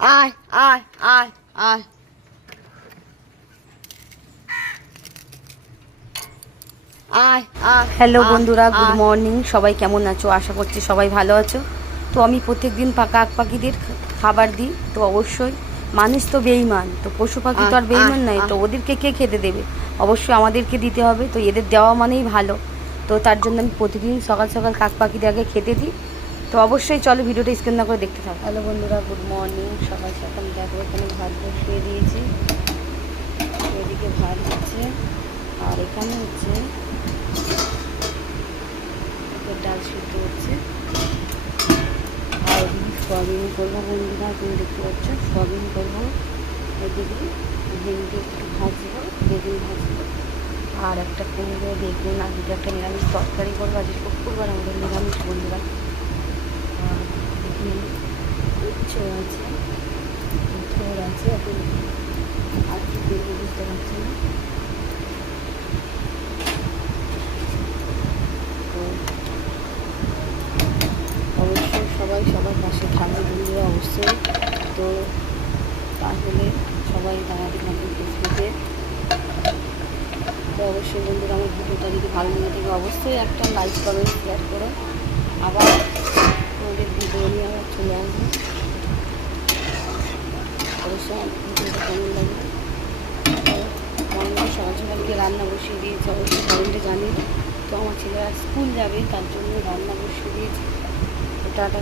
আয় আয় আয় আয়। হ্যালো বন্ধুরা, গুড মর্নিং। সবাই কেমন আছো? আশা করছি সবাই ভালো আছো। তো আমি প্রত্যেক দিন কাক পাখিদের খাবার দিই। তো অবশ্যই মানুষ তো বেইমান, তো পশু পাখি তো আর বেইমান নয়, তো ওদেরকে কে খেতে দেবে? অবশ্যই আমাদেরকে দিতে হবে। তো এদের দেওয়া মানেই ভালো। তো তার জন্য আমি প্রতিদিন সকাল সকাল কাক পাখিদের আগে খেতে দিই। তো অবশ্যই চলো ভিডিওটা স্ক্রিন না করে দেখতে থাকো। হ্যালো বন্ধুরা, গুড মর্নিং। সকাল সকাল দেখো এখানে ভাত বসিয়ে দিয়েছি, এদিকে ভাত হচ্ছে, আর এখানে হচ্ছে ডাল সিদ্ধ হচ্ছে, আর সোয়াবিন করবো বন্ধুরা। তুমি দেখতে পাচ্ছ সোয়াবিন করবো, এদিকে ভেন্ডি একটু ভাজবো, বেগুন ভাজবো, আর একটা কুমড়ো বেগুন আর দুটো একটা নিরামিষ তরকারি করবো। আজকে শুক্রবার আমাদের নিরামিষ বন্ধুরা। আর এখানে উচ্ছে আছে, থোর আছে, এখন আর কি করবো বুঝতে পারছি না। তো অবশ্যই সবাই সবার পাশে থাকবে বন্ধুরা, অবশ্যই। তো তাহলে সবাই দাঁড়াতে থাকবে ফেসবুকে। তো অবশ্যই বন্ধুরা আমার ভিডিওটা যদি ভালো লেগে থাকে অবশ্যই একটা লাইক কমেন্ট শেয়ার করো। আবার তোমাদের ভিডিও নিয়ে আবার চলে আসবো। অবশ্যই আমার ভিডিওটা কেমন লাগে। মর্নিং সকাল সকালকে রান্না বসিয়ে দিয়েছি, অবশ্যই কারেন্টে জানি। তো আমার ছেলেরা স্কুল যাবে, তার জন্য রান্না বসিয়ে দিয়েছি। তো টাটা।